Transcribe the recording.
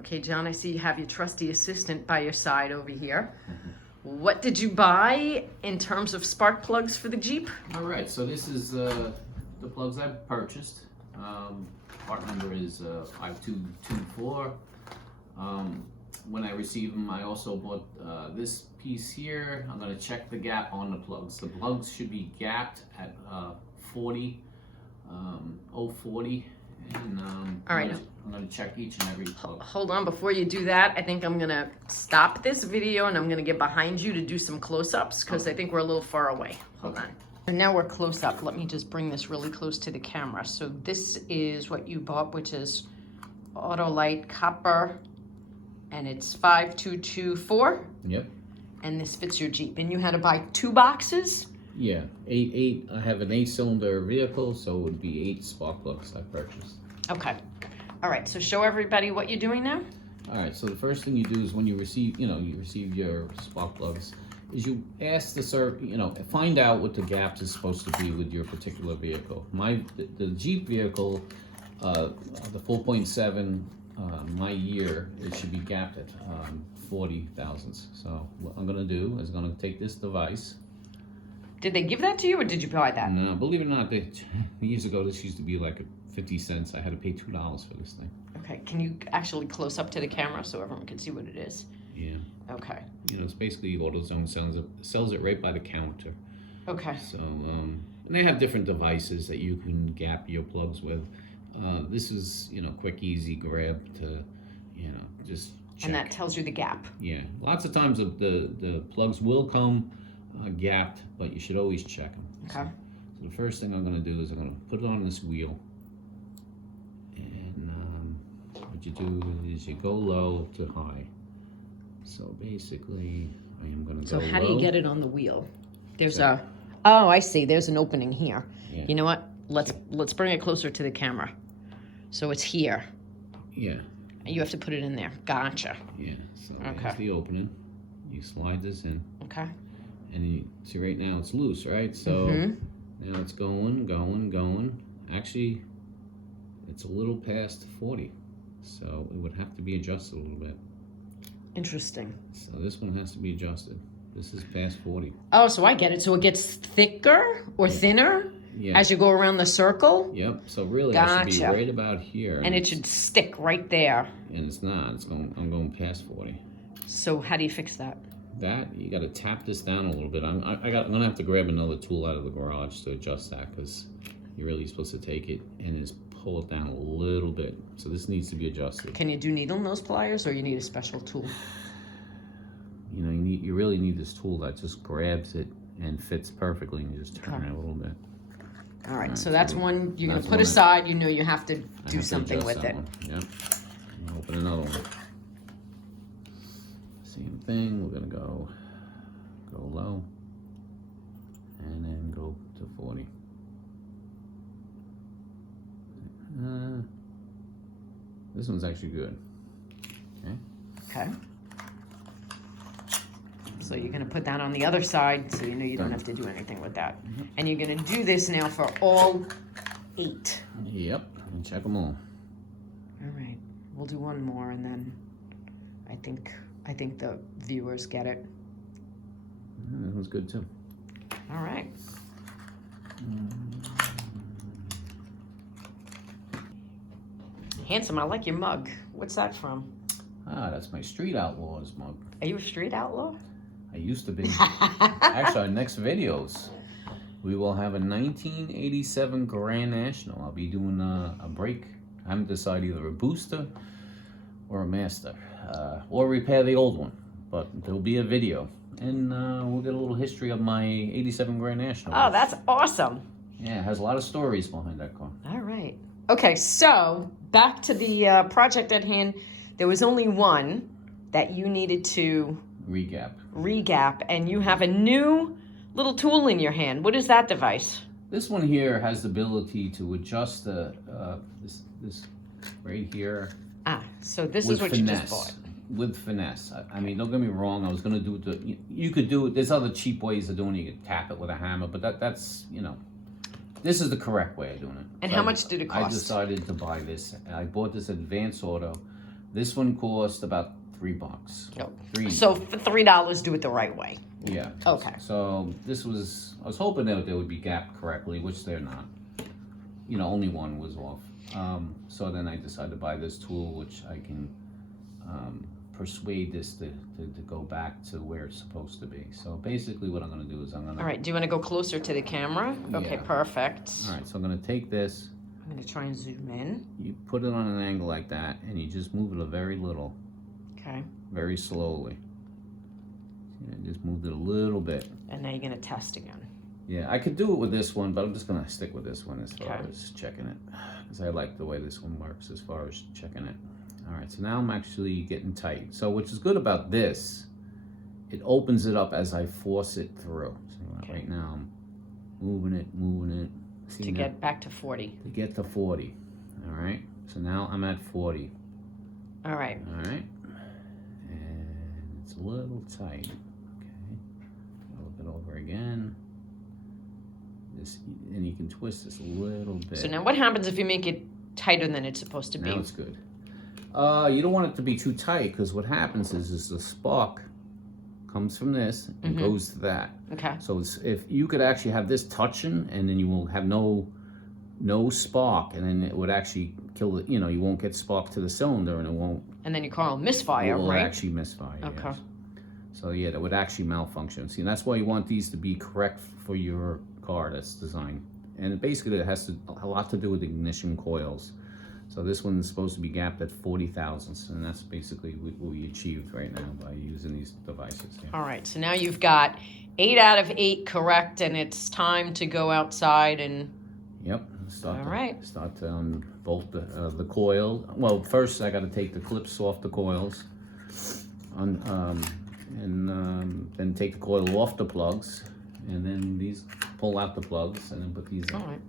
Okay, John, I see you have your trusty assistant by your side over here. What did you buy in terms of spark plugs for the Jeep? All right, so this is the plugs I've purchased. Part number is 5224. When I received them, I also bought this piece here. I'm going to check the gap on the plugs. The plugs should be gapped at 40, 040. And all right, I'm going to check each and every plug. Hold on, before you do that, I think I'm going to stop this video and I'm going to get behind you to do some close-ups because I think we're a little far away. Hold on. And now we're close up. Let me just bring this really close to the camera. So this is what you bought, which is Autolite copper, and it's 5224. Yep. And this fits your Jeep. And you had to buy 2 boxes? Yeah, eight. I have an 8-cylinder vehicle, so it would be 8 spark plugs I purchased. Okay. All right, so show everybody what you're doing now. All right, so the first thing you do is when you receive your spark plugs, is you ask the find out what the gaps is supposed to be with your particular vehicle. The Jeep vehicle, the 4.7, my year, it should be gapped at 40 thousandths. So what I'm gonna do is I'm gonna take this device. Did they give that to you or did you buy that? No, believe it or not, years ago this used to be like 50 cents. I had to pay $2 for this thing. Okay, can you actually close up to the camera so everyone can see what it is? Yeah. Okay. It's basically AutoZone sells it right by the counter. Okay. So, and they have different devices that you can gap your plugs with. This is, quick, easy grab to, just check. And that tells you the gap. Yeah. Lots of times the plugs will come gapped, but you should always check them. Okay. So the first thing I'm going to do is I'm going to put it on this wheel. And what you do is you go low to high. So basically, I am going to go low. So how do you get it on the wheel? There's oh, I see. There's an opening here. Yeah. You know what? Let's bring it closer to the camera. So it's here. Yeah. And you have to put it in there. Gotcha. Yeah. So there's the opening. You slide this in. Okay. And you see right now it's loose, right? So now it's going. Actually, it's a little past 40. So it would have to be adjusted a little bit. Interesting. So this one has to be adjusted. This is past 40. Oh, so I get it. So it gets thicker or thinner as you go around the circle? Yep. So really, I should be right about here. And it should stick right there. And it's not. I'm going past 40. So how do you fix that? You got to tap this down a little bit. I'm gonna have to grab another tool out of the garage to adjust that because you're really supposed to take it and just pull it down a little bit. So this needs to be adjusted. Can you do needle nose pliers or you need a special tool? You really need this tool that just grabs it and fits perfully, and you just turn it a little bit. All right, so that's one you're gonna put aside. You have to do something with it. Yep. Open another one. Same thing. We're gonna go low, and then go to 40. This one's actually good. Okay. So you're gonna put that on the other side, so you don't have to do anything with that. And you're gonna do this now for all 8. Yep. And check them all. All right. We'll do one more, and then I think the viewers get it. That one's good too. All right. Handsome, I like your mug. What's that from? That's my Street Outlaws mug. Are you a street outlaw? I used to be. Actually, our next videos, we will have a 1987 Grand National. I'll be doing a break. I haven't decided either a booster or a master, or repair the old one. But there'll be a video, and we'll get a little history of my 87 Grand National. Oh, that's awesome. Yeah, it has a lot of stories behind that car. All right. Okay, so back to the project at hand. There was only one that you needed to regap, and you have a new little tool in your hand. What is that device? This one here has the ability to adjust the this right here. So this is what you just bought. With finesse. I mean, don't get me wrong. I was gonna do it. You could do it. There's other cheap ways of doing it. You could tap it with a hammer, but that's this is the correct way of doing it. And so how much did it cost? I decided to buy this. I bought this at Advance Auto This one cost about $3. Oh. Three. So for $3, do it the right way. Yeah. Okay. So this was, I was hoping that they would be gapped correctly, which they're not. You know, only one was off. So then I decided to buy this tool, which I can persuade this to go back to where it's supposed to be. So basically what I'm going to do is I'm going to... All right, do you want to go closer to the camera? Okay, Yeah. perfect. All right, so I'm going to take this. I'm going to try and zoom in. You put it on an angle like that, and you just move it a very little. Okay. Very slowly. Yeah, just moved it a little bit. And now you're going to test again. Yeah, I could do it with this one, but I'm just going to stick with this one as far Okay. as checking it. Because I like the way this one works as far as checking it. All right, so now I'm actually getting tight. So which is good about this, it opens it up as I force it through. So Okay. right now I'm moving it. See To now? get back to 40. To get to 40. All right, so now I'm at 40. All right. All right, and it's a little tight. Okay, a little bit over again. This, and you can twist this a little bit. So now what happens if you make it tighter than it's supposed to be? Now it's good. You don't want it to be too tight, because what happens is the spark comes from this and goes to that. Okay. So it's, if you could actually have this touching, and then you will have no spark, and then it would actually kill the, you know, you won't get spark to the cylinder, and it won't. And then you call it misfire, It will right? actually misfire. Okay. Yes. So yeah, that would actually malfunction. See, and that's why you want these to be correct for your car that's designed. And basically, it has a lot to do with ignition coils. So this one is supposed to be gapped at 40 thousandths, and that's basically what we achieved right now by using these devices. Yeah. All right, so now you've got 8 out of 8 correct, and it's time to go outside and... Yep. Start All to, right. Start to unbolt the coil. Well, first I got to take the clips off the coils, then take the coil off the plugs, and then pull out the plugs, and then put these in. All right.